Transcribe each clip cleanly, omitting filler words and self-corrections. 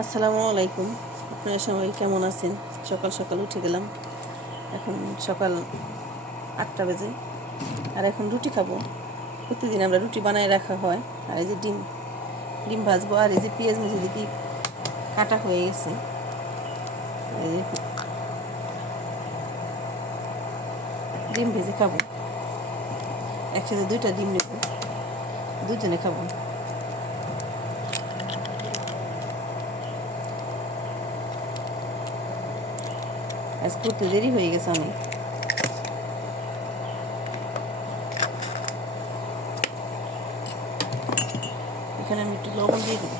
আসসালামু আলাইকুম। আপনারা সবাই কেমন আছেন? সকাল সকাল উঠে গেলাম। এখন সকাল 8টা বাজে। আর এখন রুটি খাবো। প্রতিদিন আমরা রুটি বানায় রাখা হয়। আর এই যে ডিম ডিম ভাজবো। আর এই যে পেঁয়াজ মুচি দেখি কাটা হয়ে গেছে। এই যে ডিম ভেজে খাবো। একসাথে 2টা ডিম নেব, দুজনে খাবো। আজকে উঠতে দেরি হয়ে গেছে অনেক। এখানে আমি একটু লবণ দিয়ে দেবো।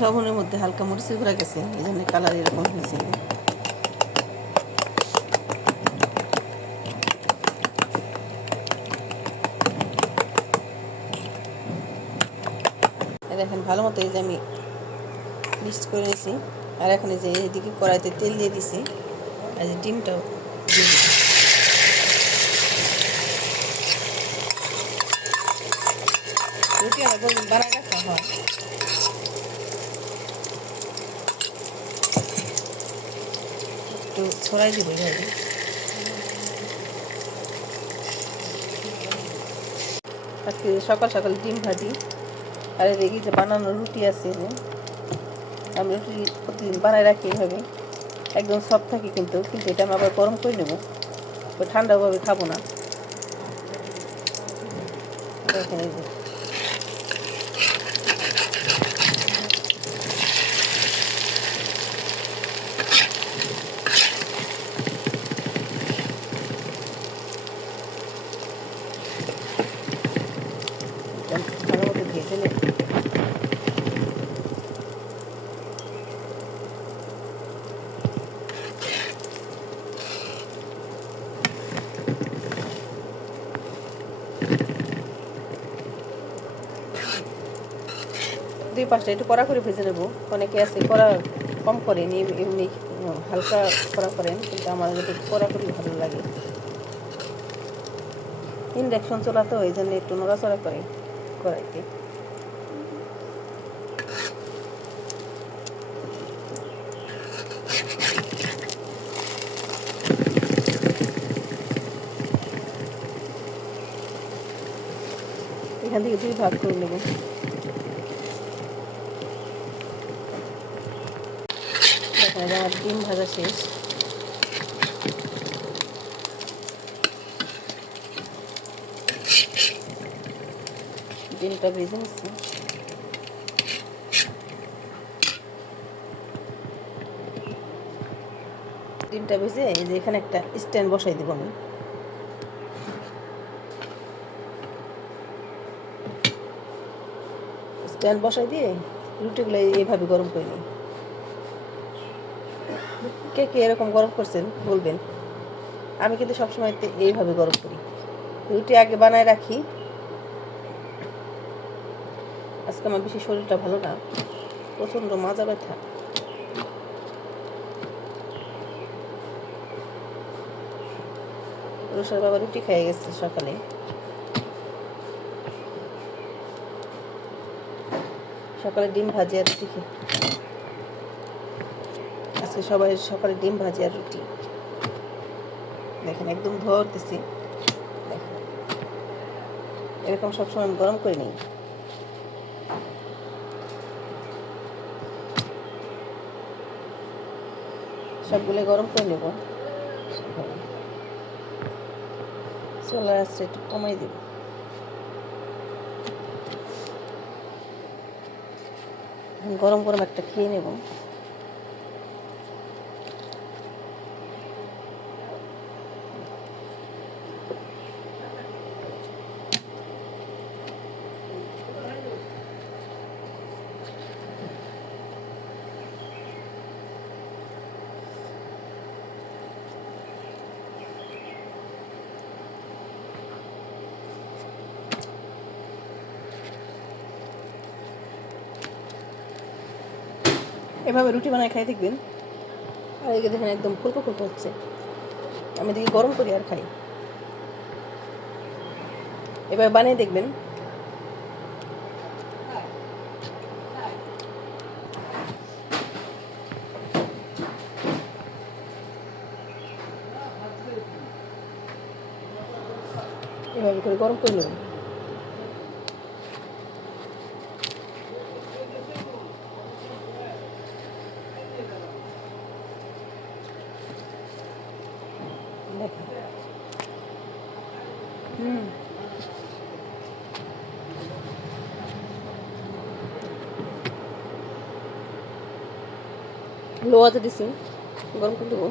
লবণের মধ্যে হালকা মরিচের গুঁড়া গেছে, এই জন্য কালার এরকম হয়েছে। দেখেন ভালো মতো এই যে আমি মিক্সড করে নিয়েছি। আর এখন এই যে এইদিকে কড়াইতে তেল দিয়ে দিছি। আর যে ডিমটাও দিয়ে দিচ্ছি। রুটি আবার বানায় রাখা হয়। একটু ছড়াই দিব এইভাবে। আজকে সকাল সকাল ডিম ভাজি। আর এদিকে যে বানানো রুটি আছে, যে আমি রুটি প্রতিদিন বানায় রাখি এইভাবে, একদম সফট থাকে। কিন্তু এটা আমি আবার গরম করে নেবো, ঠান্ডাভাবে খাবো না। এখানে ভালো মতো ভেজে নেব। দুই পাশটা একটু কড়া করে ভেজে নেবো। অনেকে আছে কড়া কম করেন, এমনি হালকা কড়া করেন, কিন্তু আমার একটু কড়া করে ভালো লাগে। ইন্ডাকশন চলা তো, এই জন্য একটু নড়াচড়া করে কড়াইতে। এখান থেকে 2 ভাগ করে নেব। দেখেন আমার ডিম ভাজা শেষ। ডিমটা ভেজে নিচ্ছি। ডিমটা ভেজে এই যে এখানে একটা স্ট্যান্ড বসাই দেবো আমি। স্ট্যান্ড বসাই দিয়ে রুটিগুলো এইভাবে গরম করে নিই। কে কে এরকম গরম করছেন বলবেন। আমি কিন্তু সবসময় এইভাবে গরম করি। রুটি আগে বানায় রাখি। আজকে আমার বেশি শরীরটা ভালো না, প্রচণ্ড মাজা ব্যথা। রুষার বাবা রুটি খেয়ে গেছে সকালে। সকালে ডিম ভাজি আর রুটি খেয়ে আজকে সবাই সকালে ডিম ভাজি আর রুটি। দেখেন একদম ধরতেছি। এরকম সবসময় আমি গরম করে নিই। সবগুলো গরম করে নেব। চুলার আঁচটা একটু কমাই দেব। গরম গরম একটা খেয়ে নেব। এভাবে রুটি বানায় খাই দেখবেন। আর এদিকে দেখেন একদম ফুলকো ফুলকো হচ্ছে। আমি এদিকে গরম করি আর খাই। এবার বানিয়ে দেখবেন। এভাবে করে গরম করে নেবেন। লো আছে দিছি, গরম করে দেবো।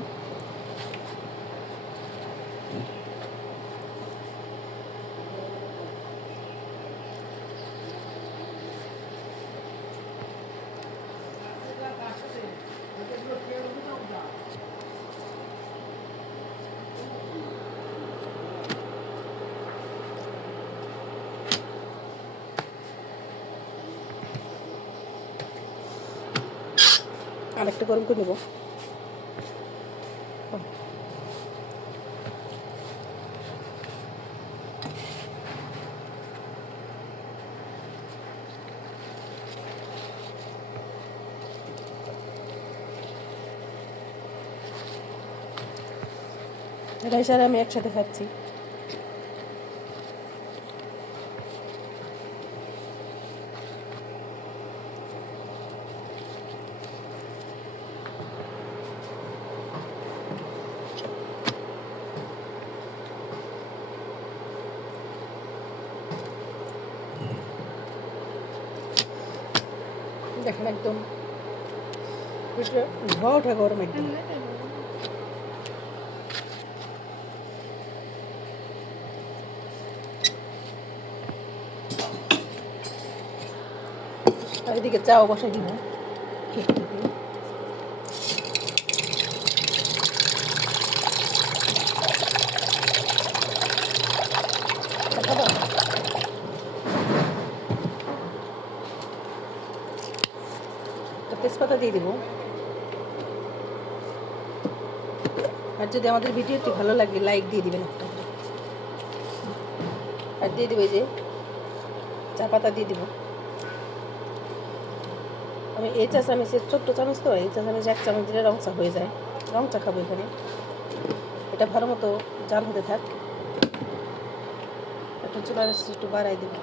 আর একটা গরম করে নেবো। রাইস আর আমি একসাথে খাচ্ছি। দেখেন একদম ধোয়া ওঠা গরম একদম। আর এদিকে চাও বসাই দিব। তেজপাতা দিয়ে দিব। আর যদি আমাদের ভিডিওটি ভালো লাগে লাইক দিয়ে দিবেন একটা। আর দিয়ে দেবে যে চা পাতা দিয়ে দিব। আমি এই চা চামচের ছোট্ট চামচ তো, এই চা চামচ 1 চামচ দিলে রং চা হয়ে যায়। রং চা খাবো এখানে। এটা ভালো মতো জাল হতে থাক। এখন চুলার আঁচটা একটু বাড়াই দেব।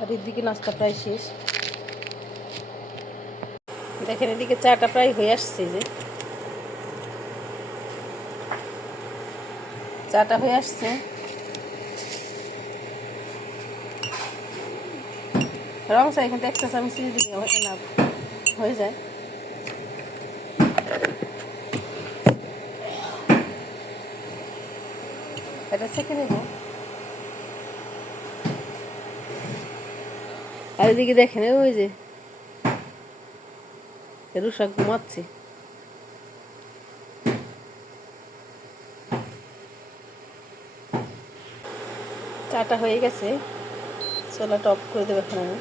আর এদিকে নাস্তা প্রায় শেষ। দেখেন এদিকে চাটা প্রায় হয়ে আসছে। যে চাটা হয়ে আসছে। রং চা কিন্তু 1 চা চামচ চিনি দিলে না হয়ে যায়। এটা ছেঁকে নেব। আর এদিকে দেখেন ওই যে রুষা ঘুমাচ্ছে। চাটা হয়ে গেছে, চুলাটা অফ করে দেবো এখন আমি।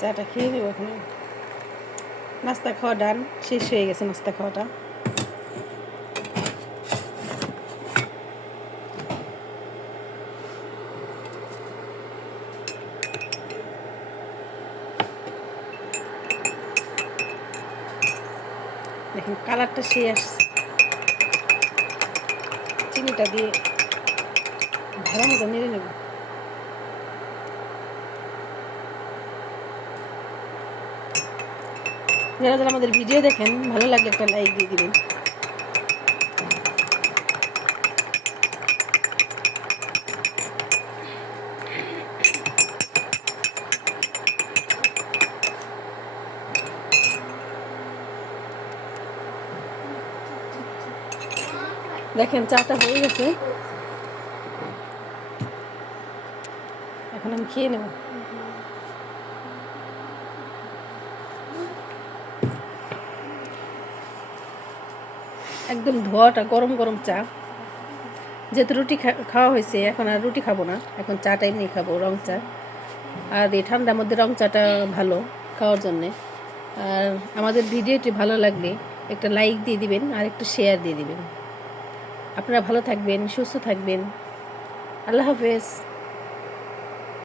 চাটা খেয়ে দেবো এখন। নাস্তা খাওয়া ডান, শেষ হয়ে গেছে নাস্তা খাওয়াটা। দেখুন কালারটা সেই আসছে। চিনিটা দিয়ে ভালো মতো নেড়ে নেব। যারা যারা আমাদের ভিডিও দেখেন ভালো লাগলে একটা লাইক দিয়ে দিবেন। দেখেন চাটা হয়ে গেছে, এখন আমি খেয়ে নেব। একদম ধোয়াটা গরম গরম চা। যেহেতু রুটি খাওয়া হয়েছে, এখন আর রুটি খাবো না, এখন চাটা এমনি খাবো, রং চা। আর এই ঠান্ডার মধ্যে রং চাটা ভালো খাওয়ার জন্যে। আর আমাদের ভিডিওটি ভালো লাগলে একটা লাইক দিয়ে দিবেন আর একটা শেয়ার দিয়ে দিবেন। আপনারা ভালো থাকবেন, সুস্থ থাকবেন। আল্লাহ হাফেজ।